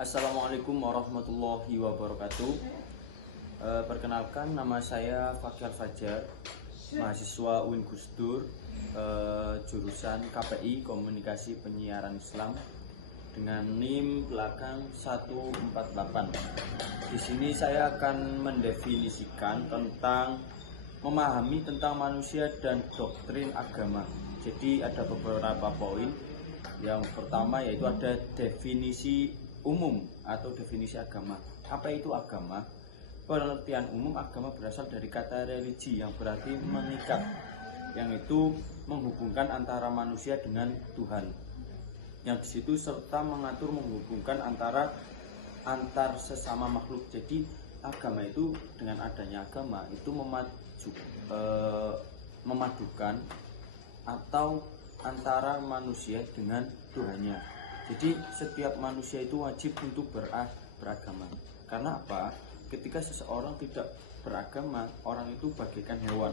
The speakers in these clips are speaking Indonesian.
Assalamualaikum warahmatullahi wabarakatuh. Perkenalkan, nama saya Fakih Al-Fajar, mahasiswa UIN Gus Dur, jurusan KPI Komunikasi Penyiaran Islam dengan NIM belakang 148. Di sini saya akan mendefinisikan tentang memahami tentang manusia dan doktrin agama. Jadi ada beberapa poin. Yang pertama yaitu ada definisi umum atau definisi agama. Apa itu agama? Pengertian umum, agama berasal dari kata religi yang berarti mengikat, yang itu menghubungkan antara manusia dengan Tuhan. Yang di situ serta mengatur menghubungkan antar sesama makhluk. Jadi agama itu, dengan adanya agama itu memadukan atau antara manusia dengan Tuhannya. Jadi setiap manusia itu wajib untuk beragama. Karena apa? Ketika seseorang tidak beragama, orang itu bagaikan hewan.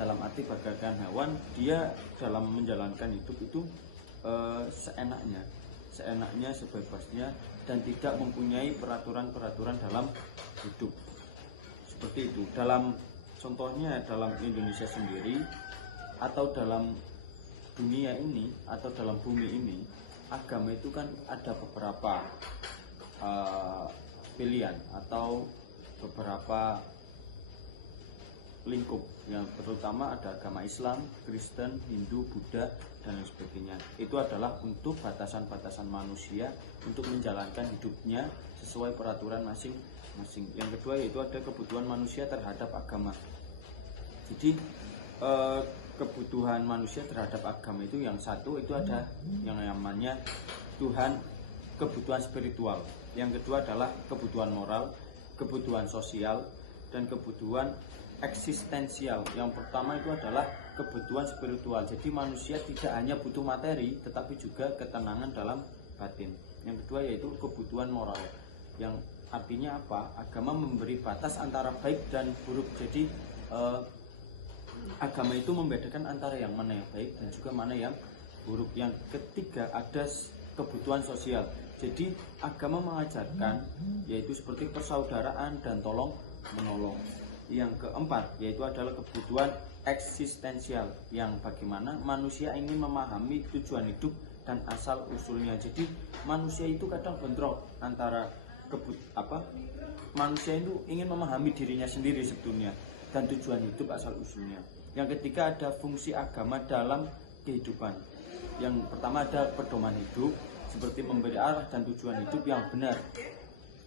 Dalam arti bagaikan hewan, dia dalam menjalankan hidup itu seenaknya, sebebasnya, dan tidak mempunyai peraturan-peraturan dalam hidup. Seperti itu. Contohnya dalam Indonesia sendiri atau dalam dunia ini atau dalam bumi ini, agama itu kan ada beberapa pilihan atau beberapa lingkup, yang terutama ada agama Islam, Kristen, Hindu, Buddha, dan lain sebagainya. Itu adalah untuk batasan-batasan manusia untuk menjalankan hidupnya sesuai peraturan masing-masing. Yang kedua yaitu ada kebutuhan manusia terhadap agama. Jadi kebutuhan manusia terhadap agama itu, yang satu itu ada yang namanya Tuhan, kebutuhan spiritual. Yang kedua adalah kebutuhan moral, kebutuhan sosial, dan kebutuhan eksistensial. Yang pertama itu adalah kebutuhan spiritual. Jadi manusia tidak hanya butuh materi, tetapi juga ketenangan dalam batin. Yang kedua yaitu kebutuhan moral, yang artinya apa? Agama memberi batas antara baik dan buruk. Jadi agama itu membedakan antara yang mana yang baik dan juga mana yang buruk. Yang ketiga ada kebutuhan sosial. Jadi agama mengajarkan yaitu seperti persaudaraan dan tolong menolong. Yang keempat yaitu adalah kebutuhan eksistensial, yang bagaimana manusia ingin memahami tujuan hidup dan asal usulnya. Jadi manusia itu kadang bentrok antara manusia itu ingin memahami dirinya sendiri sebetulnya dan tujuan hidup asal usulnya. Yang ketiga ada fungsi agama dalam kehidupan. Yang pertama ada pedoman hidup, seperti memberi arah dan tujuan hidup yang benar.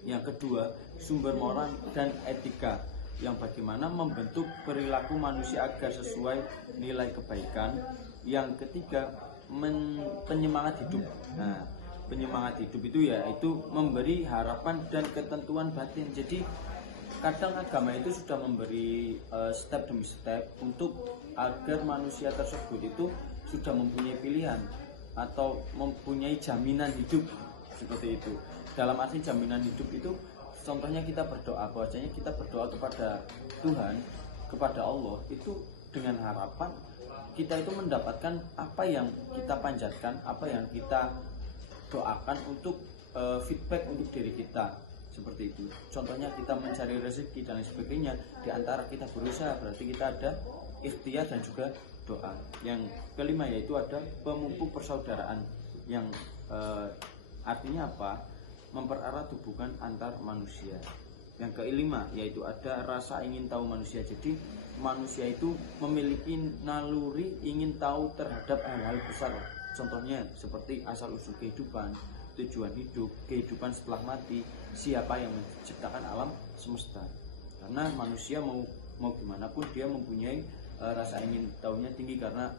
Yang kedua sumber moral dan etika, yang bagaimana membentuk perilaku manusia agar sesuai nilai kebaikan. Yang ketiga penyemangat hidup. Nah, penyemangat hidup itu yaitu memberi harapan dan ketentuan batin. Jadi kadang agama itu sudah memberi step demi step untuk agar manusia tersebut itu sudah mempunyai pilihan atau mempunyai jaminan hidup, seperti itu. Dalam arti jaminan hidup itu, contohnya kita berdoa, bahwasanya kita berdoa kepada Tuhan, kepada Allah, itu dengan harapan kita itu mendapatkan apa yang kita panjatkan, apa yang kita doakan untuk feedback untuk diri kita. Seperti itu. Contohnya kita mencari rezeki dan lain sebagainya. Di antara kita berusaha, berarti kita ada ikhtiar dan juga doa. Yang kelima yaitu ada pemupuk persaudaraan, yang artinya apa? Mempererat hubungan antar manusia. Yang kelima yaitu ada rasa ingin tahu manusia. Jadi manusia itu memiliki naluri ingin tahu terhadap hal-hal besar. Contohnya seperti asal usul kehidupan, tujuan hidup, kehidupan setelah mati, siapa yang menciptakan alam semesta. Karena manusia mau gimana pun dia mempunyai rasa ingin tahunya tinggi, karena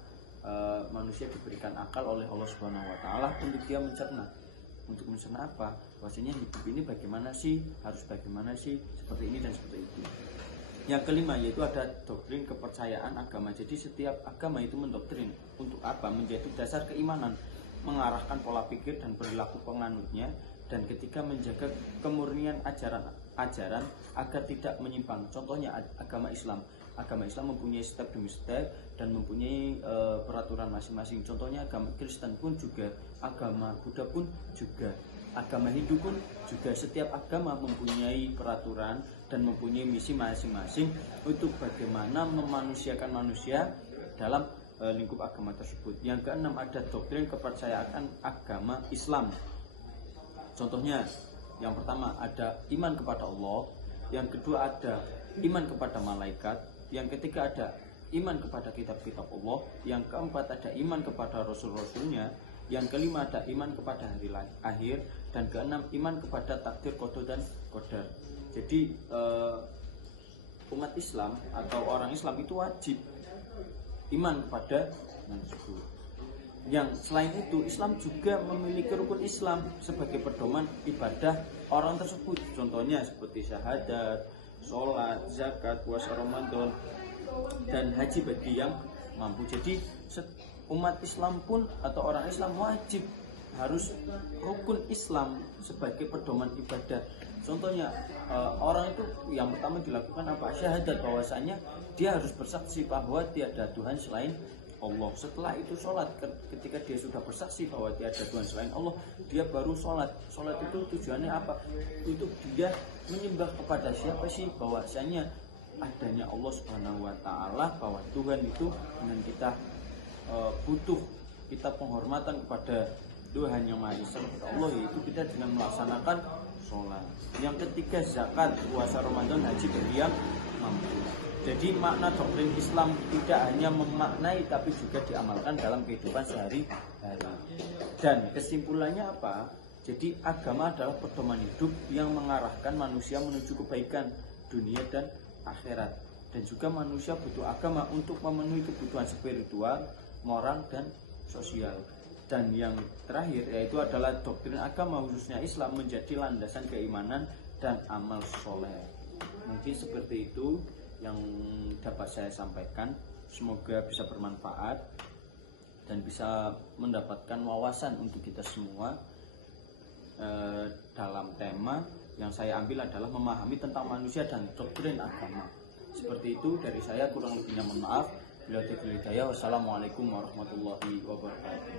manusia diberikan akal oleh Allah Subhanahu wa taala untuk dia mencerna. Untuk mencerna apa? Bahwasanya hidup ini bagaimana sih? Harus bagaimana sih? Seperti ini dan seperti itu. Yang kelima yaitu ada doktrin kepercayaan agama. Jadi setiap agama itu mendoktrin untuk apa? Menjadi dasar keimanan, mengarahkan pola pikir dan perilaku penganutnya, dan ketika menjaga kemurnian ajaran agar tidak menyimpang. Contohnya agama Islam. Agama Islam mempunyai step demi step dan mempunyai peraturan masing-masing. Contohnya agama Kristen pun juga, agama Buddha pun juga. agama Hindu pun juga setiap agama mempunyai peraturan dan mempunyai misi masing-masing untuk bagaimana memanusiakan manusia dalam lingkup agama tersebut. Yang keenam, ada doktrin kepercayaan agama Islam. Contohnya, yang pertama ada iman kepada Allah, yang kedua ada iman kepada malaikat, yang ketiga ada iman kepada kitab-kitab Allah, yang keempat ada iman kepada rasul-rasulnya, yang kelima ada iman kepada hari akhir, dan keenam iman kepada takdir, qada dan qadar. Jadi umat Islam atau orang Islam itu wajib iman kepada tersebut. Yang selain itu, Islam juga memiliki rukun Islam sebagai pedoman ibadah orang tersebut. Contohnya seperti syahadat, sholat, zakat, puasa Ramadan, dan haji bagi yang mampu. Jadi umat Islam pun atau orang Islam wajib harus rukun Islam sebagai pedoman ibadah. Contohnya orang itu yang pertama dilakukan apa? Syahadat, bahwasanya dia harus bersaksi bahwa tiada Tuhan selain Allah. Setelah itu sholat, ketika dia sudah bersaksi bahwa tiada Tuhan selain Allah, dia baru sholat. Sholat itu tujuannya apa? Untuk dia menyembah kepada siapa sih? Bahwasanya adanya Allah Subhanahu wa Ta'ala, bahwa Tuhan itu dengan kita butuh kita penghormatan kepada Tuhan yang Maha Esa, kepada Allah, yaitu kita dengan melaksanakan sholat. Yang ketiga, zakat, puasa Ramadan, haji bagi yang mampu. Jadi makna doktrin Islam tidak hanya memaknai tapi juga diamalkan dalam kehidupan sehari-hari. Dan kesimpulannya apa? Jadi agama adalah pedoman hidup yang mengarahkan manusia menuju kebaikan dunia dan akhirat. Dan juga manusia butuh agama untuk memenuhi kebutuhan spiritual, moral, dan sosial. Dan yang terakhir yaitu adalah doktrin agama khususnya Islam menjadi landasan keimanan dan amal soleh. Mungkin seperti itu yang dapat saya sampaikan. Semoga bisa bermanfaat dan bisa mendapatkan wawasan untuk kita semua dalam tema yang saya ambil adalah memahami tentang manusia dan doktrin agama. Seperti itu dari saya, kurang lebihnya mohon maaf. Wassalamualaikum warahmatullahi wabarakatuh.